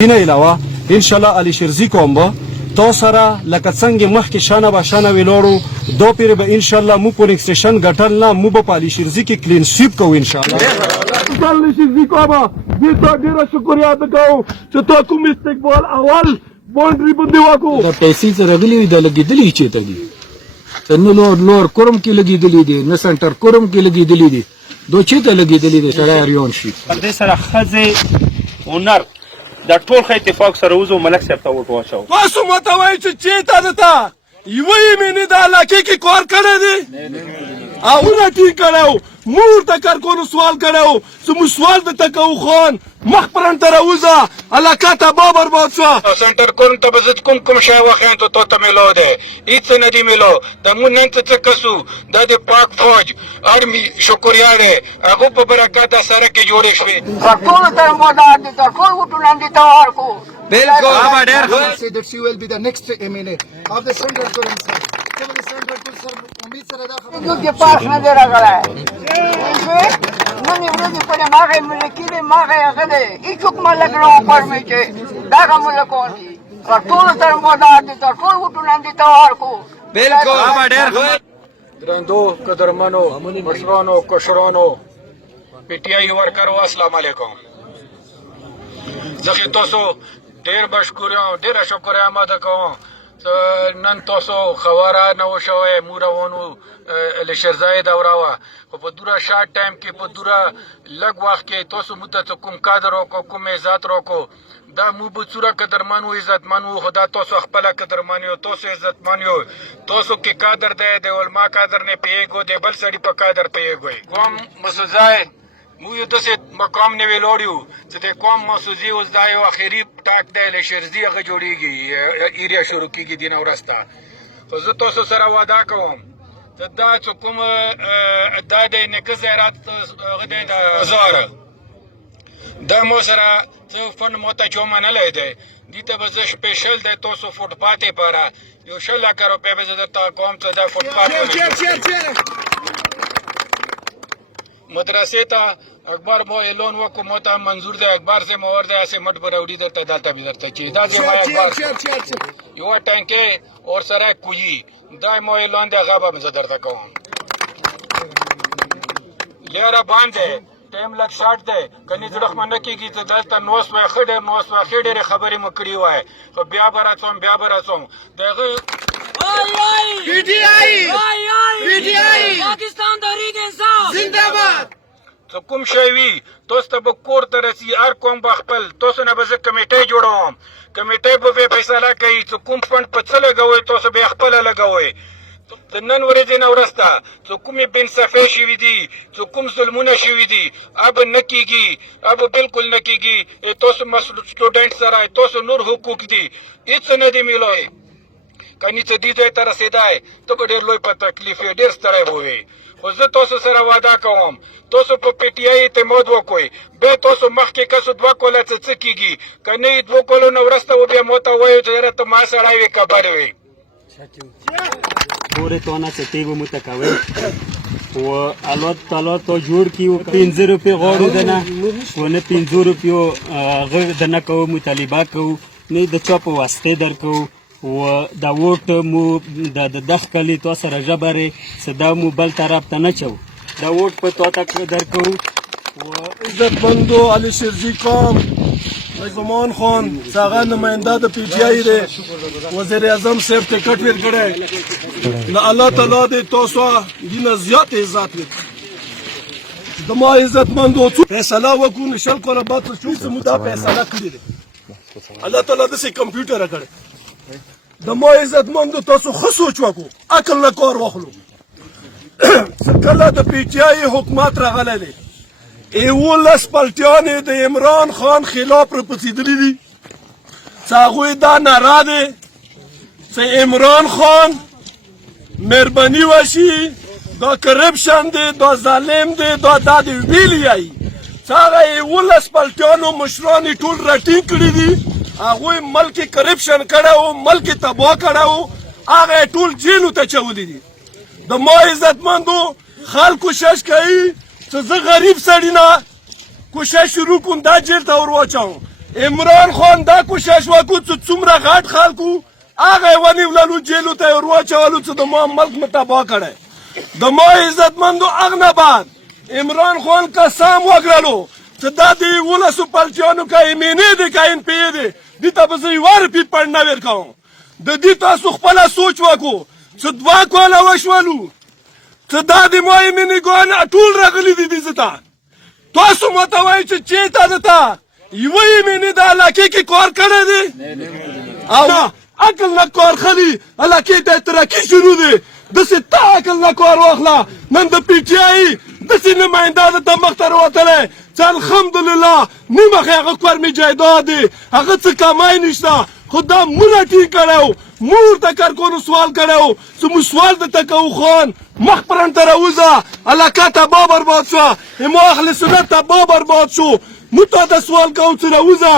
دین علاوه ان شاء الله علي شرزي کوم به تو سره لکه څنګه مخکې شانه به شانه ویلوړو دو پیر به ان شاء الله مو په ایکسټیشن ګټل نه مو په علي شرزي کې کلین سویپ کوو ان شاء الله علي شرزي کومه دې ته ډیره شکریا ادا کوم چې تو کوم استقبال اول باونډري باندې واکو دا پیسې سره غلي د لګیدلې چیته دي نو لور کورم کې لګیدلې دي نه سنټر کورم کې لګیدلې دي دو چیته لګیدلې دي سره ریون شي دې سره خزه هنر دا ټول خې اتفاق سره وزو ملک صاحب ته وټ واچو تاسو ماته وایي چې چیته ده یوې مینې د علاقې کې کار کړی دی او نه ټینګ کړی مور ته کارکونو سوال کړی و چې موږ سوال درته کوو خان مخ پرنټ ته راوځه علاقه تباه برباد شوه سنټر کوم ته به زه کوم شی واخیم تو ته میلو دی هېڅ نه دي میلو د مونږ نن څه کسو دا د پاک فوج ارمي شکریا دی هغو په برکت دا سړکې جوړې شوې تر ټولو تر مودات دي تر ټول وټونه دي تیار کړو say that she will be the next MNA of the Central Currency. جو کې پاس نه دی راغلی نن ورځې پرې ماغې ملکي دی ماغې هغه دی هېڅوک ملک نه وپړمې چې دغه ملکان دي تر ټولو تر مودات دي تر ټول وټونه دي تیار کړو درندو قدرمنو مشرانو کشرانو پی ټي آی ورکرو السلام علیکم زه تاسو ډېر بشکور یم ډېره شکریا ادا کوم نن تاسو خبره نه وشوی موږ روانو له شیرزای دوره وه خو په دوره شارټ ټایم کې په دوره لږ وخت کې تاسو موږ ته کوم قدر وکړو کوم عزت راکړو دا موږ به څومره قدرمن و عزتمن و خو دا تاسو خپله قدرمن یو تاسو عزتمن یو تاسو کې قدر دی د علما قدر نه پوهېږو د بل سړي په قدر پوهېږئ قوم مسوځای موږ یو داسې مقام نه ویلوړ یو چې د قوم مسوځي اوس دا یو اخري ټاک دی له شیرزي هغه جوړېږي ایریا شروع کېږي دې نه وروسته خو زه تاسو سره وعده کوم چې دا چې کوم دا د نیکه زیارت هغه دی د هزاره دا مو سره څه فنډ مو ته جو منلی دی دې ته به زه سپیشل دی تاسو فوټپات لپاره یو 100 لکه روپۍ به زه درته کوم چې دا فوټپات مدرسې ته اکبر مو اعلان وکړو مو ته منظور دی اکبر سے مور دی اسې مټ به راوړي درته دلته به درته چې دا زما اکبر یوه ټانکۍ اور سره کویي دا مو اعلان دی هغه به زه درته کوم لیاره باند دی ټایم لږ شارټ دی کنې زړه خو نه کېږي چې دلته نوس وای ښه ډېر نوس وای ښې ډېرې خبرې مو کړي وای خو بیا به راڅوم بیا به راڅوم د هغه پاکستان تحریک انصاف زنده باد څه کوم شی وي تاسو ته به کور ته رسي هر قوم به خپل تاسو نه به زه کمیټۍ جوړوم کمیټۍ به فیصله کوي چې کوم فنډ په څه لګوئ تاسو به یې خپله لګوئ د نن ورځې نه وروسته چې کومې بې انصافۍ شوي دي چې کوم ظلمونه شوي دي اب نه کېږي اب بالکل نه کېږي تاسو سټوډنټ سره تاسو نور حقوق دي هېڅ نه دي میلوی کني چې دې ځای ته رسېدی ته به ډېر لوی په تکلیف یې ډېر ستړی به وې خو زه تاسو سره وعده کوم تاسو په پی ټي آی اعتماد وکړئ بیا تاسو مخکې کسو 2 کوله څه کېږي که نه یې 2 کولو نه وروسته و بیا مو ته وایو چې یاره ته ما سړی وې کبر وې پورې تو نه څه به متکوي و الله تعالی تو جوړ کیو 15 روپے غوړو دنه و نه 15 روپیو غږ دنه کوو مطالبه کوو نه د چا په واسطې درکو و دا ووټ مو د دغ کلي تو سره ژبرې څه دا مو بل طرف ته نه چو دا ووټ په تو ته درکو و عزتمندو علي شرزي قوم زمان خان هغه نماینده د پی ټي آی دی وزیر اعظم صاحب ټکټ ورکړی نه الله تعالی دې تاسو دینه زیات عزت وکړي د ما عزتمندو فیصله وکړو نه شل کوله بعد شو چې موږ دا فیصله کړې ده الله تعالی داسې کمپیوټر کړی د ما عزتمندو تاسو ښه سوچ وکړو عقل نه کار واخلو کله د پی ټي آی حکومت راغلی دی 11 پلټیانې د عمران خان خلاف راپڅېدلي دي چې هغوی دا ناره دی چې عمران خان مهرباني وشي دا کرپشن دی دا ظالم دی دا د ویلي یایي چې هغه 11 پلټیانو مشران یې ټول راټینګ کړي دي هغوی ملک کرپشن کړی و ملک تباه کړی و هغه یې ټول جیلو ته چولی دي د ما عزتمندو خلک کوشش کوي چې زه غریب سړي نه کوشش شروع کوم دا جیل ته ور واچوم عمران خان دا کوشش وکړو چې څومره غټ خلکو هغه یې ونیوللو جیلو ته یې ور واچولو چې د ما ملک مې تباه کړی د ما عزتمندو هغه نه بعد عمران خان قسم وکړلو چې دا د 11 پلچیانو که ایمینې دي که این پی دي دې ته به زه 1 روپۍ پړ نه ورکوم د دې تاسو خپله سوچ وکړو چې 2 کاله وشولو چې دا د ما ایمینګان ټول راغلي دي دې ته تاسو ماته وایئ چې چېرته ده تا یوه ایمینې د علاقې کې کار کړی دی او عقل نه کار خلي علاقې ته ترقي شروع دی داسې تا عقل نه کار واخله نن د پی ټي آی داسې نماینده ده ته مخ ته راوتلی چې الحمدلله نیمه خې هغه کورمې جایداد دی هغه څه کمای نشته خو دا مونه ټینګ کړی و مور ته کارکونو سوال کړی و چې موږ سوال درته کوو خان مخ پرن ته راوځه علاقه تباه برباد شوه ما اهل سنت تباه برباد شو موږ تا ته سوال کوو چې راوځه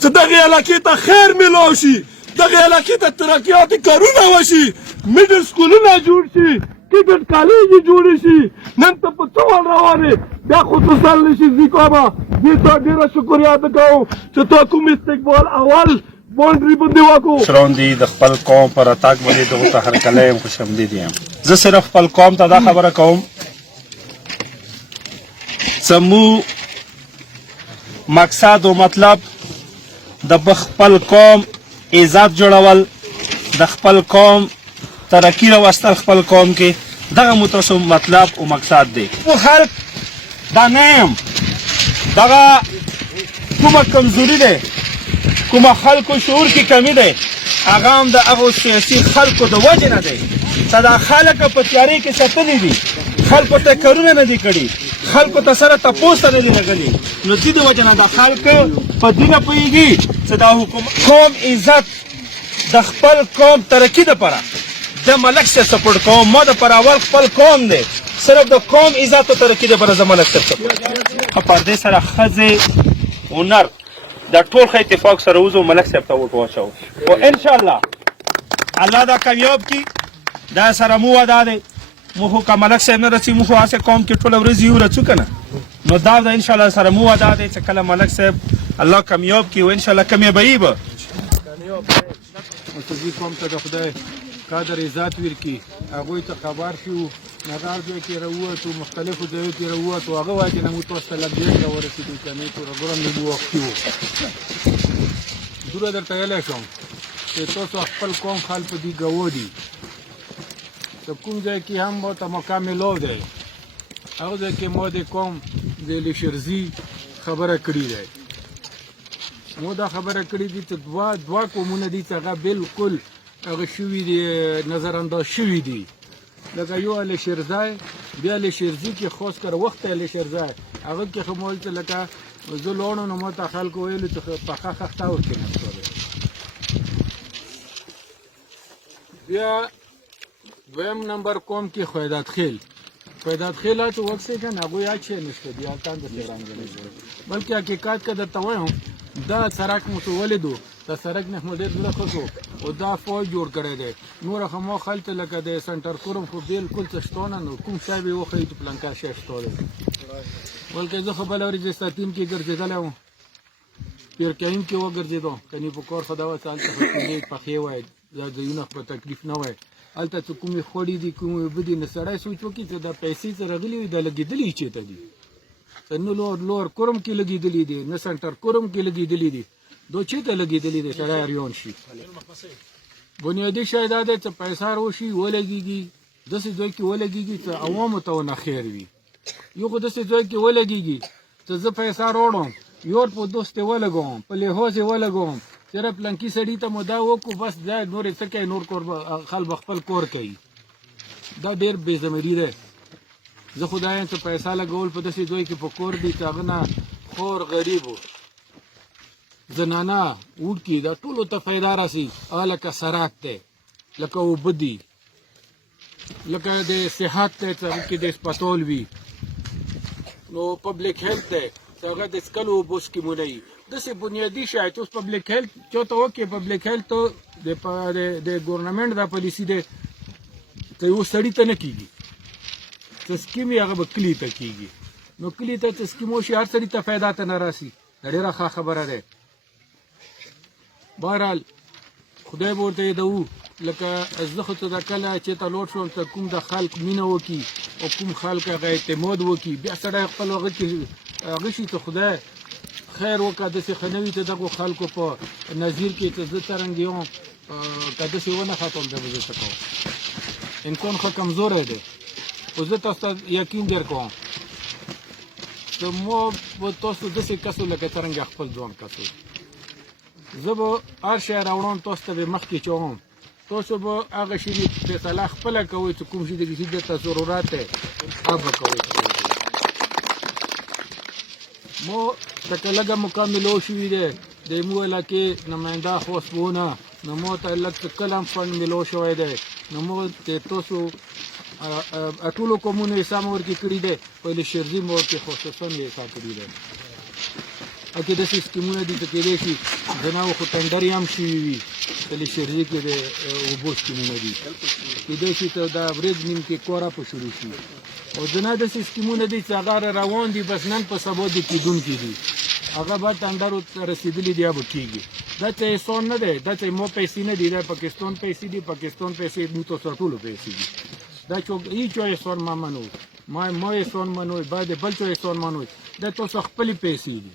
چې دغې علاقې ته خیر میلاو شي دغې علاقې ته ترقیاتي کارونه وشي میډل سکولونه جوړ شي کرکټ کالج جوړ شي نن ته په څه ول روانې بیا خصوصا نشي زیکابه دې ته ډېره شکریه ادا کوم چې تا کوم استقبال اول باونډري باندې وکړو شروندي د خپل قوم پر اتاک باندې دغه ته هرکلی یم خوشامدید یم زه صرف خپل قوم ته دا خبره کوم چې مو مقصد و مطلب د خپل قوم عزت جوړول د خپل قوم ترقی راوستل خپل قوم کې دغه مو تاسو مطلب او مقصد دی خو خلک دا نه یم دغه کومه کمزوري دی کومه خلکو شعور کې کمی دی هغه هم د هغو سیاسي خلکو د وجې نه دی چې دا خلک په تیارې کې ساتلي دي خلکو ته کارونه نه دي کړي خلکو ته سره تپوس ته نه دي لګلي نو دې د وجې نه دا خلک په دې نه پوهېږي چې دا قوم عزت د خپل قوم ترقي دپاره د ملک صاحب سپورټ کوم ما دپاره اول خپل قوم دی صرف د قوم عزت او ترقي دپاره زه ملک صاحب سپورټ په دې سره ښځې هنر دا ټول ښه اتفاق سره وځو ملک صاحب ته ووټ واچوو خو انشاءالله الله دا کامیاب کړي دا سره مو وعده دی موږ خو که ملک صاحب نه رسي موږ خو هسې قوم کې ټوله ورځ یو رڅو که نه نو دا د انشاءالله سره مو وعده دی چې کله ملک صاحب الله کامیاب کړي او انشاءالله کامیابوي به مرتضی قوم ته د خدای قدر عزت ورکړي هغوی ته خبر شو نغار ځای کې راووتو مختلفو ځایو کې راووتو هغه وایي چې نه موږ تاسو ته لږ ډېر راورسېدو که نه ټوله ګورم لږ وختي وو دوره درته ویلی شم چې تاسو خپل قوم خل په دې ګواه دي که کوم ځای کې هم ورته مقام میلاو دی هغه ځای کې ما د قوم د لیشرزي خبره کړې دی مو دا خبره کړې دي چې دوه قومونه دي چې هغه بالکل هغه شوي دي نظر انداز شوي دي لکه یو لیشرزی بیا لیشرزي کې خاص کر وخت لیشرزی هغه کې خو مول ته لکه زه لاړم نو ما ته خلکو ویلو چې پخه خښته ورکېناستلی بیا دویم نمبر قوم کې خویداد خیل چې وکسې که نه هغوی یاد شی نشته دي هلته همداسې رنګلی بلکې حقیقت که درته وایم دا سړک مو چې ولیدو دا سړک نه مو ډېر زړه ښه شو او دا فوج جوړ کړی دی نوره خو ما هلته لکه د سنټر کورم خو بلکل څه شته نه نو کوم شی به یې وښیي چې پلانکا شی شته دی بلکې زه خو بله ورځ ستیم کې ګرځېدلی وم پیرکایم کې وګرځېدو کنې په کور خو دا وه چې هلته خو کومې پخې وای دا ځایونه په تکلیف نه وای هلته چې کومې خوړې دي کومې اوبه دي نو سړی سوچ وکړي چې دا پیسې چې راغلي وي دا لګېدلي یې چېرته دي نه لور کورم کې لګېدلي دي نه سنټر کورم کې لګېدلي دي دا چېرته لګېدلي دی سړی اریان شي بنیادي شی دا دی چې پیسه روشي ولګېږي داسې ځای کې ولګېږي چې عوامو ته ونه خیر وي یو خو داسې ځای کې ولګېږي چې زه پیسه راوړم یور په دوست یې ولګوم په لحاظ یې ولګوم چېرې پلنکي سړي ته مو دا وکړو بس ځای نور یې څه کوي نور کور خلک خپل کور کوي دا ډېر بېضمري دی زه خو دا یم چې پیسه لګول په داسې ځای کې په کور دي چې هغه نه خور غریب و زنانه وړکي دا ټولو ته فایده راسي هغه لکه سړک دی لکه اوبه دي لکه د صحت دی چې هغه کې د هسپتال وي نو پبلک هیلث دی چې هغه د څښلو اوبو سکیمونه وي داسې بنیادي شی چې اوس پبلک هیلث چاته وکړي پبلک هیلث د ګورنمنټ دا پالیسي دی چې یو سړي ته نه کېږي چې سکیم یې هغه به کلي ته کېږي نو کلي ته چې سکیم وشي هر سړي ته فایده ته نه راسي دا ډېره ښه خبره ده. بهرحال خدای به ورته یادوو لکه زه خو ته دا کله چې ته لوټ شوم ته کوم د خلق مینه وکړي او کوم خلق هغه اعتماد وکړي بیا سړی خپل هغه کې هغه شي ته خدای خیر وکړه داسې ښه نه وي ته دغو خلکو په نظیر کې چې زه څرنګه یم که داسې ونه ختم دی به زه څه کوم. انسان خو کمزوری دی خو زه تاسو ته یقین در کوم چې ما به تاسو داسې کس لکه څرنګه خپل ځوان کس زه به هر شی راوړم تاسو ته به مخکې چوم تاسو به هغه شي فیصله خپله کوئ چې کوم شي د کسی درته ضرورت دی هغه به کوئ. مو که لږه مکملو شوي دی د مو علاقې نماینده خوسبونه نو مو ته لږ څه کلم فنډ ملو شوی دی نو مو تاسو ټولو قومونو حساب مو ورکې کړي دی په لشرزي مو ورکې خصوصا حساب کړي دی. اکې داسې سکیمونه دي چې کېدای شي زناو خو ټنډرې هم شوي وي په لشرزي کې د اوبو سکیمونه دي کېدای شي ته دا ورځ نیم کې کوره په شروع شي او زنا داسې سکیمونه دي چې هغه روان دي بس نن په سبا دي کېدونکي دي هغه به ټنډرو ته رسېدلي دي یا به کېږي. دا چې احسان نه دی دا چې مو پیسې نه دي دا پاکستان پیسې دي پاکستان پیسې موږ تاسو ټولو پیسې دي دا هیڅ احسان ما منو ما احسان منو باید بل چا احسان منو دا تاسو خپلې پیسې دي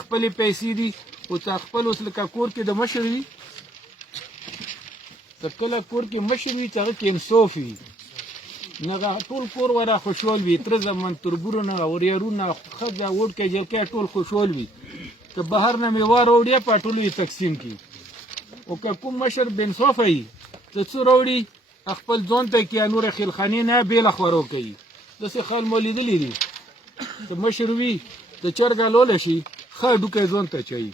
خپلې پیسې دي او ته خپل اوس لکه کور کې د مشر وي ته کله کور کې مشر وي چې هغه کې انصاف وي نو هغه ټول کور ورا خوشحال وي تره زمن تربورونه اوریارونه ښځه وړکۍ جلکۍ ټول خوشحال وي که بهر نه میوه راوړي په ټولو یې تقسیم کړي او که کوم مشر بې انصافه وي ته څه راوړي خپل ځان ته کړي نورې خیلخانې نه بېله خورو کوي داسې خال مو لیدلي دي ته مشر وي د چرګه لوله شي ښه ډوکی ځان ته چوي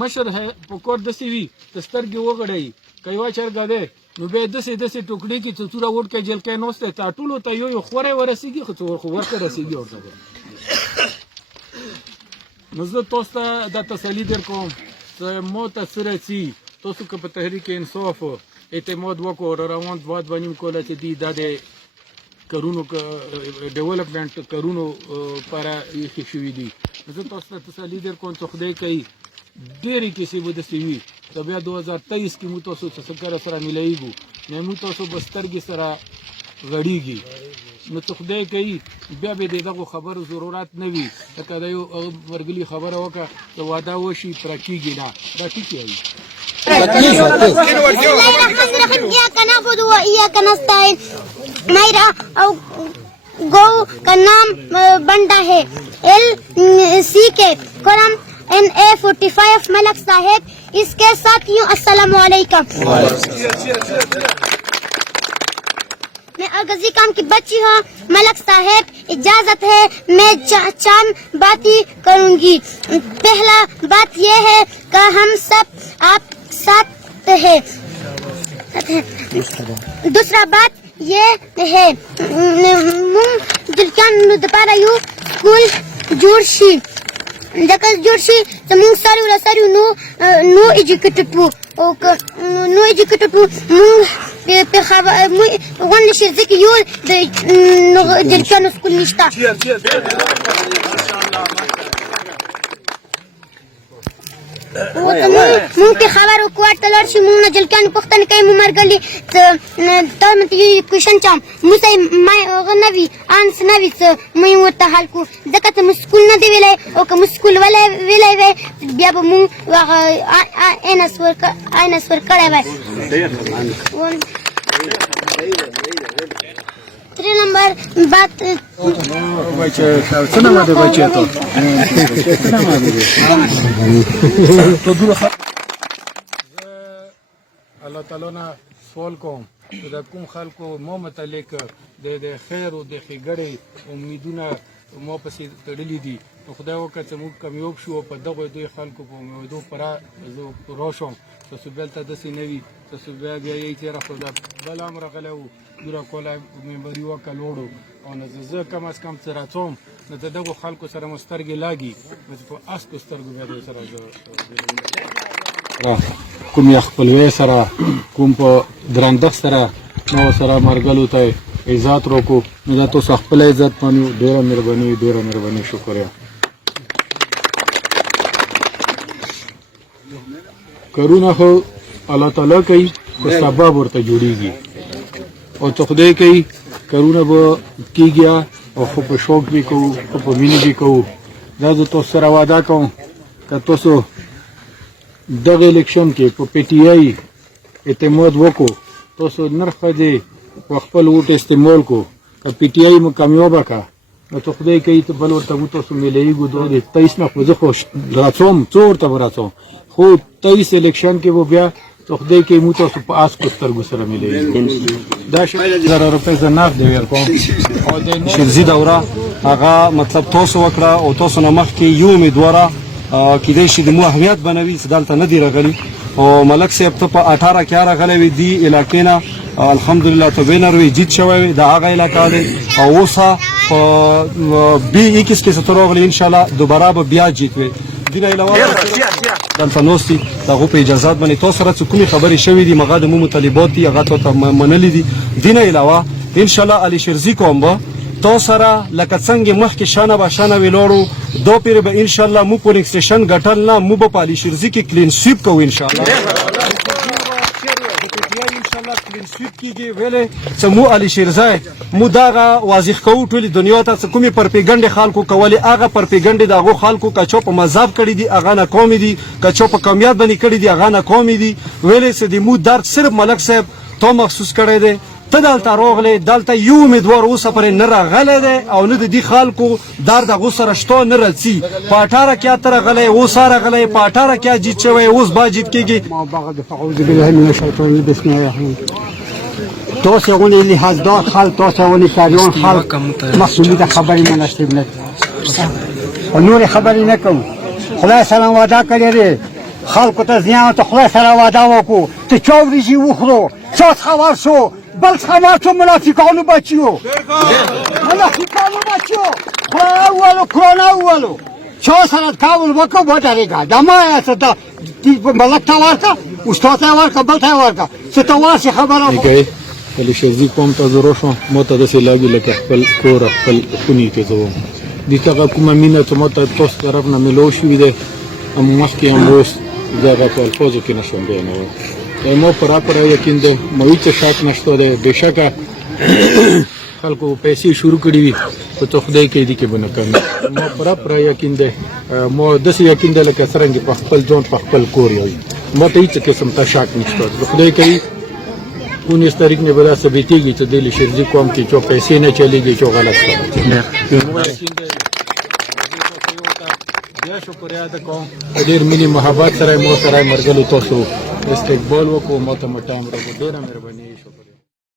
مشر په کور داسې وي ته سترګې وغړوي که یوه چرګه دی نو بیا داسې داسې ټوکړي کې چې څوره وړکی جلکی ناست دی تا ټولو ته یو خوری ورسېږي خو ورته رسېږي ورته نو زه تاسو ته دا تسلي در کوم چې ما ته څه رسي تاسو که په تحریک انصاف اعتماد وکړو روان دواد به نیم کوله چې دی دا د کارونو ډیولپمنټ کارونو لپاره ایښې شوي دي زه تاسو ته تسلي در کوم چې خدای کوي ډېرې کیسې به داسې وي که بیا 2023 کې موږ تاسو څه کره سره میلاېږو نو موږ تاسو به سترګې سره غړېږي نو څه خدای کوي بیا به د دغو خبرو ضرورت نه وي لکه د یو ورګلي خبره وکړه چې واده وشي پوره کېږي نه دا ټیکې وي. إياك نعبد وإياك نستعين मेरा गौ का नाम बंडा है LC के कलम NA45 मलक साहेब इसके साथियों अस्सलाम वालेकुम. मैं अगजी काम की बच्ची हूँ मलक साहेब इजाजत है मैं चांद बातें करूँगी. पहला बात यह है कि हम सब आप साथ है. दूसरा बात ये है दिलकान दोबारा यू स्कूल जोड़शी जकस जोड़शी तमुंग sorry no educated no educated मुंग पे खबर वन शिर्जे की यूर दिलकान स्कूल निश्ता مونږ ته خبر وکړ ته لاړ شي مونږ نه جلکیانو پوښتنه کوي مو مرګلي ته مې ته یو کوشن چم موسی ما هغه نه وي انس نه وي څه مې ورته حل کړو ځکه ته مو سکول نه دی ویلی او که مو سکول ویلی وی بیا به مونږ هغه انس ورکړی وی. 3 नंबर बात الله تعالی نه سوال کوم چې د کوم خلکو مو متعلق د خیر او د ښېګړې امیدونه مو پسې تړلي دي نو خدای وکړه چې موږ کامیاب شو په دغو دوی خلکو په امیدو پوره زه راشم تاسو بیا دلته داسې نه وي تاسو بیا یې تېره خو دا بل هم راغلی وو دوره کوله ممبري وکه لوړو او نو زه کم از کم څه راڅوم نو د دغو خلکو سره مو سترګې لاګي نو په اسکو سترګو بیا دوی سره کوم یا خپلوۍ سره کوم په درندښت سره نو سره مرګلو ته عزت راکو نو دا تاسو خپل عزت مانو ډیره مهرباني شکریه کارونه خو الله تعالی کوي خو سبب ورته جوړیږي او څه خدای کوي کارونه به کیږي او خو په شوق به کوو خو په مینه به کوو دا زه تاسو سره وعده کوم که تاسو دغه الیکشن کې په پی ټی آی اعتماد وکړو تاسو نرخ دې په خپل ووټ استعمال کو که پی ټی آی مو کامیابه کا نو ته خدای کوي ته بل ورته مو تاسو ملایږو دوه 23 نه خو زه خوش راځم څور ته راځم خو 23 الیکشن کې و بیا ته خدای کوي مو تاسو په آس کو سترګو سره ملایږي دا 1000 روپۍ زه نغد ورکوم شرزي دوره هغه مطلب تاسو وکړه او تاسو نه مخکې یو امیدواره کېدای شي د مو اهمیت بنوي چې دلته نه دی راغلی او ملک صاحب ته په 18 کې راغلی وي دی علاقې نه الحمدلله ته وینر وي جیت شوی د هغه علاقه دی او اوسه بي 21 کې ستو راغلی ان شاء الله دوباره به بیا جیت وي دینه علاوه دلته نوستي دغه په اجازه باندې تاسو سره کومې خبرې شوې دي مغه د مو مطالبات دي هغه ته منلې دي دینه علاوه ان شاء الله علي شرزي کوم به تو سره لکه څنګه مخکې شانه به شانه ویلوړو دو پیر به ان شاء الله مو پولینګ سټیشن ګټل نه مو په علي شرزي کې کلین سویپ کوو ان شاء الله کلین سویپ کیږي ویلې چې مو علي شرزي مو داغه واضح کوو ټول دنیا ته چې کومې پرپیګنډ خلکو کولی هغه پرپیګنډ دغه خلکو کچو په مذهب کړی دي هغه نه قومي دي کچو په قومیت باندې کړی دي هغه نه قومي دي ویلې چې د مو درد صرف ملک صاحب تو مخصوص کړی دی ته دلته راغلی دلته یو امیدوار اوسه پرې نه راغلی دی او نه د دې خلکو درد هغو سره شته نه راځي په 18 کې ته راغلی اوس راغلی په 18 کې جیت شوی اوس با جیت کېږي اعوذ بالله من الشیطان الرجیم بسم الله الرحمن تاسو غونې لحاظدار خلک تاسو غونې شاریان خلک مسئولیت خبرې مناسب نه او نور خبرې نه کوو خدای سره وعده کړی دی خلکو ته زیان ته خدای سره وعده وکړو ته چا وریجې وخورو چا خبر شو بل خبر شو منافقانو بچیو خدای اولو قرآن اولو چا سره کول وکړو ودرېږه د ما یاسه د ملک ته ورکړه استاد ته ورکړه بل ته ورکړه څه ته واسې خبره علي شرزي قوم ته زه روشم ما ته داسې لګي لکه خپل کور خپل خونې کې زه وم دې ته کومه مینه چې ما ته تاسو طرف نه میلو شوي دی مخکې هم اوس زه هغه په الفاظو کې نشم بیانولی ما پراپره یقین دی ما هېڅ شک نشته دی بېشکه خلکو پیسې شروع کړي وي خو ته خدای کوي دې کې به نه کمي ما پراپره یقین دی ما داسې یقین دی لکه څرنګې په خپل ځان په خپل کور یوي ما ته هېڅ قسم ته شک نشته خدای کوي 19 تاریخ نه به دا ثابتېږي چې د علي شرزي قوم کې چا پیسې نه چلېږي چا غلط کار بیا شکریه ادا کوم ډېر مینې محبت سره مو سره مرګلو تاسو استقبال وکړو ما ته ټایم راکړو ډېره مهرباني شکر